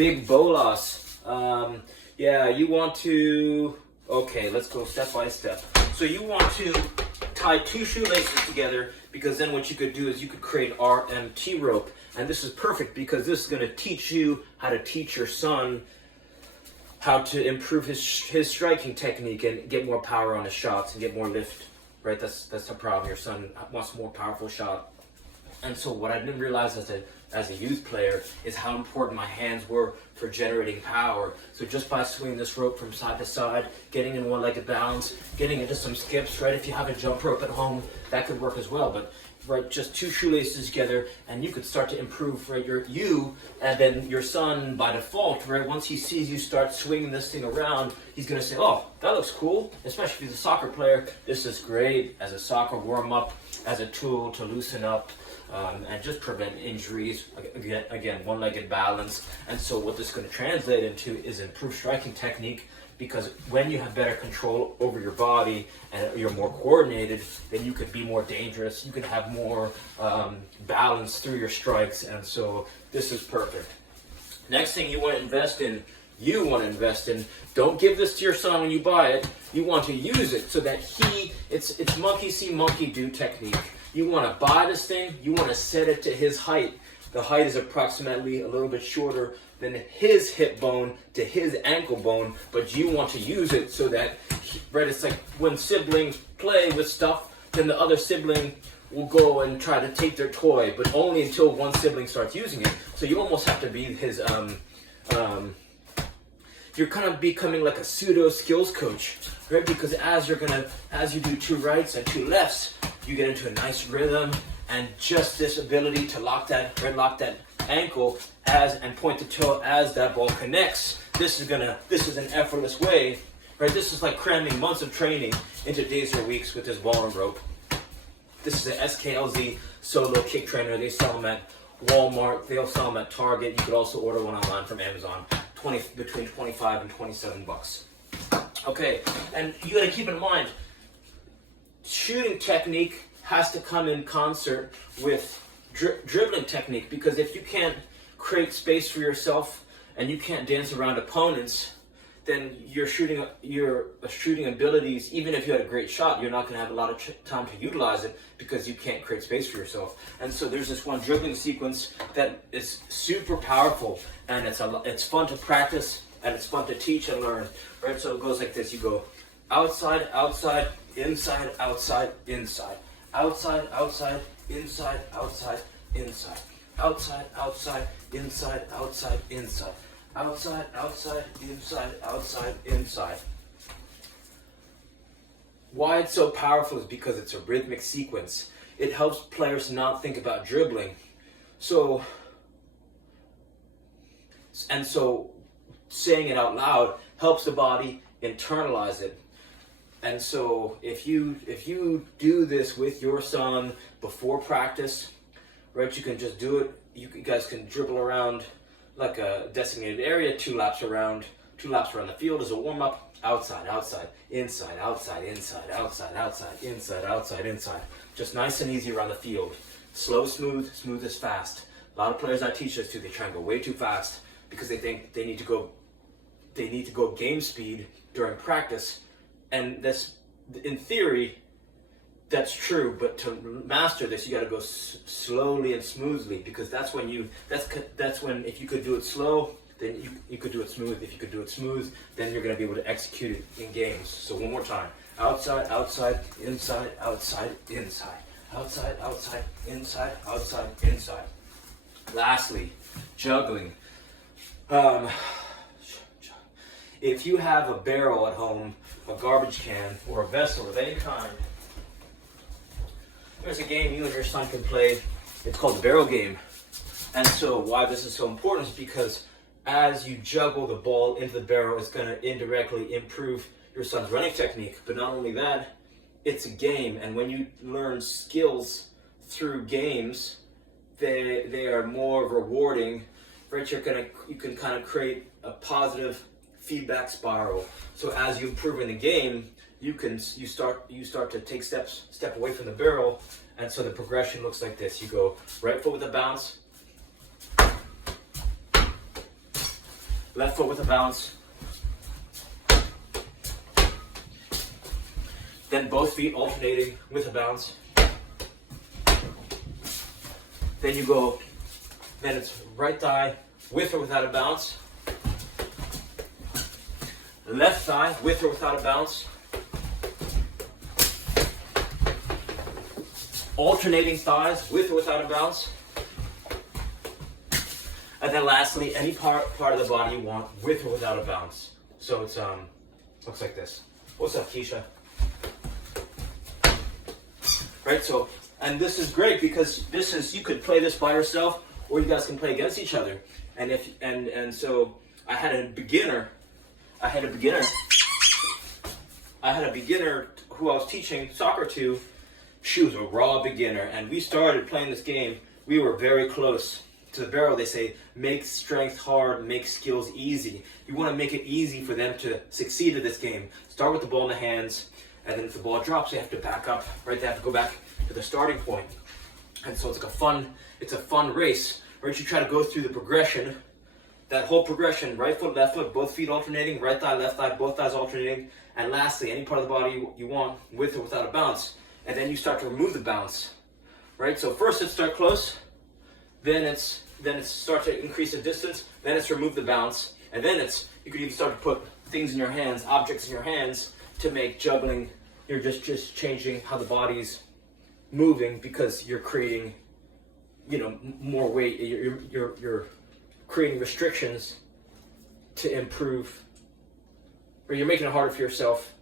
big bolas. Yeah, you want to, okay, let's go step by step. So you want to tie 2 shoelaces together, because then what you could do is you could create RMT rope. And this is perfect because this is going to teach you how to teach your son how to improve his striking technique and get more power on his shots and get more lift, right? That's the problem. Your son wants a more powerful shot. And so what I didn't realize as a youth player is how important my hands were for generating power. So just by swinging this rope from side to side, getting in one-legged balance, getting into some skips, right? If you have a jump rope at home, that could work as well. But right, just 2 shoelaces together, and you could start to improve, right? You and then your son by default, right? Once he sees you start swinging this thing around, he's gonna say, "Oh, that looks cool." Especially if he's a soccer player, this is great as a soccer warm-up, as a tool to loosen up. And just prevent injuries. Again, one-legged balance. And so what this is going to translate into is improved striking technique, because when you have better control over your body and you're more coordinated, then you could be more dangerous. You can have more balance through your strikes. And so this is perfect. Next thing you want to invest in, don't give this to your son when you buy it. You want to use it so that it's monkey see, monkey do technique. You want to buy this thing, you want to set it to his height. The height is approximately a little bit shorter than his hip bone to his ankle bone, but you want to use it so that, right, it's like when siblings play with stuff, then the other sibling will go and try to take their toy, but only until one sibling starts using it. So you almost have to be his, you're kind of becoming like a pseudo skills coach, right? Because as you do 2 rights and 2 lefts, you get into a nice rhythm, and just this ability to lock that ankle and point the toe as that ball connects. This is an effortless way, right? This is like cramming months of training into days or weeks with this ball and rope. This is an SKLZ solo kick trainer. They sell them at Walmart. They'll sell them at Target. You could also order one online from Amazon. Between 25 and 27 bucks. Okay, and you got to keep in mind, shooting technique has to come in concert with dribbling technique, because if you can't create space for yourself and you can't dance around opponents, then your shooting abilities, even if you had a great shot, you're not going to have a lot of time to utilize it because you can't create space for yourself. And so there's this one dribbling sequence that is super powerful, and it's fun to practice, and it's fun to teach and learn, right? So it goes like this. You go outside, outside, inside, outside, inside. Outside, outside, inside, outside, inside. Outside, outside, inside, outside, inside. Outside, outside, inside, outside, inside. Why it's so powerful is because it's a rhythmic sequence. It helps players not think about dribbling. So saying it out loud helps the body internalize it. And so if you do this with your son before practice, right, you can just do it. You guys can dribble around like a designated area, 2 laps around the field as a warm-up. Outside, outside, inside, outside, inside, outside, outside, inside, outside, inside. Just nice and easy around the field. Slow, smooth, smooth is fast. A lot of players I teach this to, they try and go way too fast because they think they need to go game speed during practice. And this, in theory, that's true, but to master this, you got to go slowly and smoothly, because that's when if you could do it slow, then you could do it smooth. If you could do it smooth, then you're going to be able to execute it in games. So one more time. Outside, outside, inside, outside, inside. Outside, outside, inside, outside, inside. Lastly, juggling. If you have a barrel at home, a garbage can, or a vessel of any kind, there's a game you and your son can play. It's called the barrel game. And so why this is so important is because as you juggle the ball into the barrel, it's going to indirectly improve your son's running technique. But not only that, it's a game. And when you learn skills through games, they are more rewarding. Right? You can kind of create a positive feedback spiral. So as you improve in the game, you start to take step away from the barrel, and so the progression looks like this. You go right foot with a bounce, left foot with a bounce. Then both feet alternating with a bounce. Then you go, then it's right thigh with or without a bounce. Left thigh with or without a bounce. Alternating thighs with or without a bounce. And then lastly, any part of the body you want with or without a bounce. So it's looks like this. What's up, Keisha? Right, so, and this is great because you could play this by yourself or you guys can play against each other. And so I had a beginner who I was teaching soccer to. She was a raw beginner, and we started playing this game. We were very close to the barrel. They say, make strength hard, make skills easy. You want to make it easy for them to succeed at this game. Start with the ball in the hands, and then if the ball drops, they have to back up, right? They have to go back to the starting point. And so it's a fun race, right? You try to go through the progression, that whole progression, right foot, left foot, both feet alternating, right thigh, left thigh, both thighs alternating, and lastly, any part of the body you want with or without a bounce. And then you start to remove the bounce, right? So first it's start close, then it's start to increase the distance, then it's remove the bounce, and then you could even start to put things in your hands, objects in your hands to make juggling. You're just changing how the body's moving because you're creating, more weight. You're creating restrictions to improve, or you're making it harder for yourself.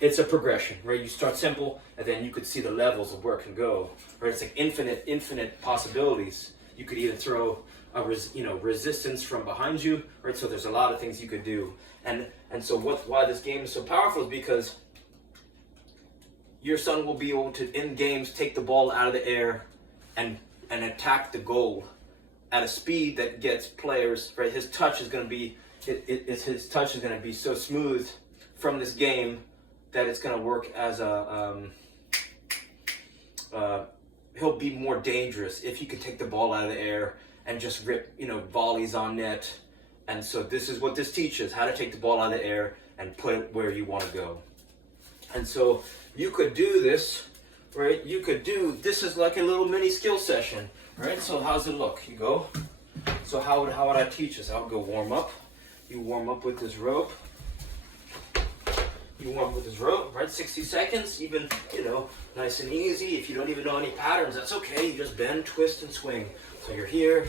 It's a progression, right? You start simple, and then you could see the levels of where it can go, right? It's like infinite possibilities. You could even throw resistance from behind you, right? So there's a lot of things you could do, and so why this game is so powerful is because your son will be able to in games take the ball out of the air and attack the goal at a speed that gets players, right? His touch is going to be so smooth from this game that it's going to work as he'll be more dangerous if he can take the ball out of the air and just rip, volleys on net. And so this is what this teaches, how to take the ball out of the air and put it where you want to go. And so you could do this, right? This is like a little mini skill session, right? So how's it look? You go. So how would I teach this? I would go warm up. You warm up with this rope. Right? 60 seconds, even, nice and easy. If you don't even know any patterns, that's okay. You just bend, twist, and swing. So you're here,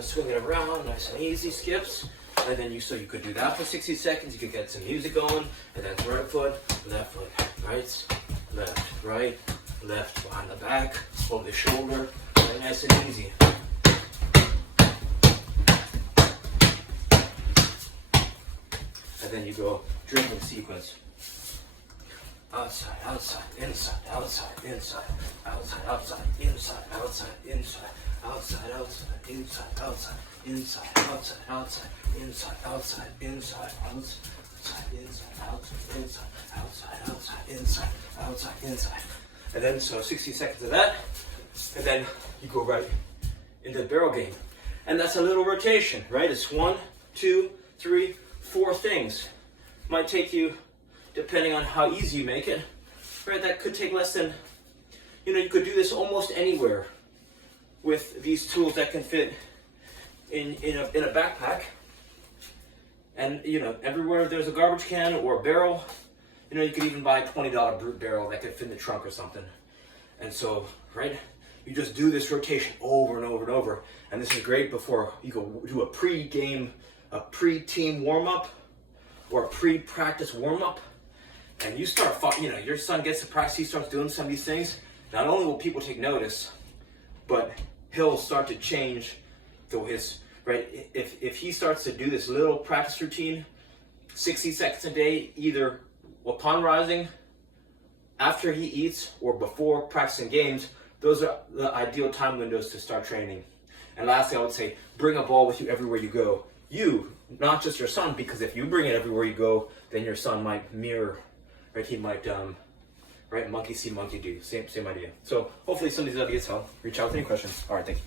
swing it around, nice and easy, skips. And then you could do that for 60 seconds. You could get some music going, and then right foot, right, left, right, left, behind the back, over the shoulder, right, nice and easy. And then you go dribbling sequence. Outside, outside, inside, outside, inside, outside, outside, inside, outside, inside, outside, outside, inside, outside, inside, outside, outside, inside, outside, inside, outside, inside, outside, inside, outside, outside, inside, outside, inside. And then 60 seconds of that, and then you go right into the barrel game. And that's a little rotation, right? It's 1, 2, 3, 4 things. Might take you, depending on how easy you make it, right? That could take less than, you could do this almost anywhere with these tools that can fit in a backpack. And, everywhere there's a garbage can or a barrel, you could even buy a $20 brute barrel that could fit in the trunk or something. And so, right, you just do this rotation over and over and over. And this is great before you go do a pre-game, a pre-team warm-up or a pre-practice warm-up. And you start, your son gets to practice, he starts doing some of these things. Not only will people take notice, but he'll start to change right? If he starts to do this little practice routine, 60 seconds a day, either upon rising, after he eats, or before practicing games, those are the ideal time windows to start training. And lastly, I would say, bring a ball with you everywhere you go. You, not just your son, because if you bring it everywhere you go, then your son might mirror, right? He might, right? Monkey see, monkey do. Same idea. So hopefully some of these ideas help. Reach out with any questions. All right, thank you.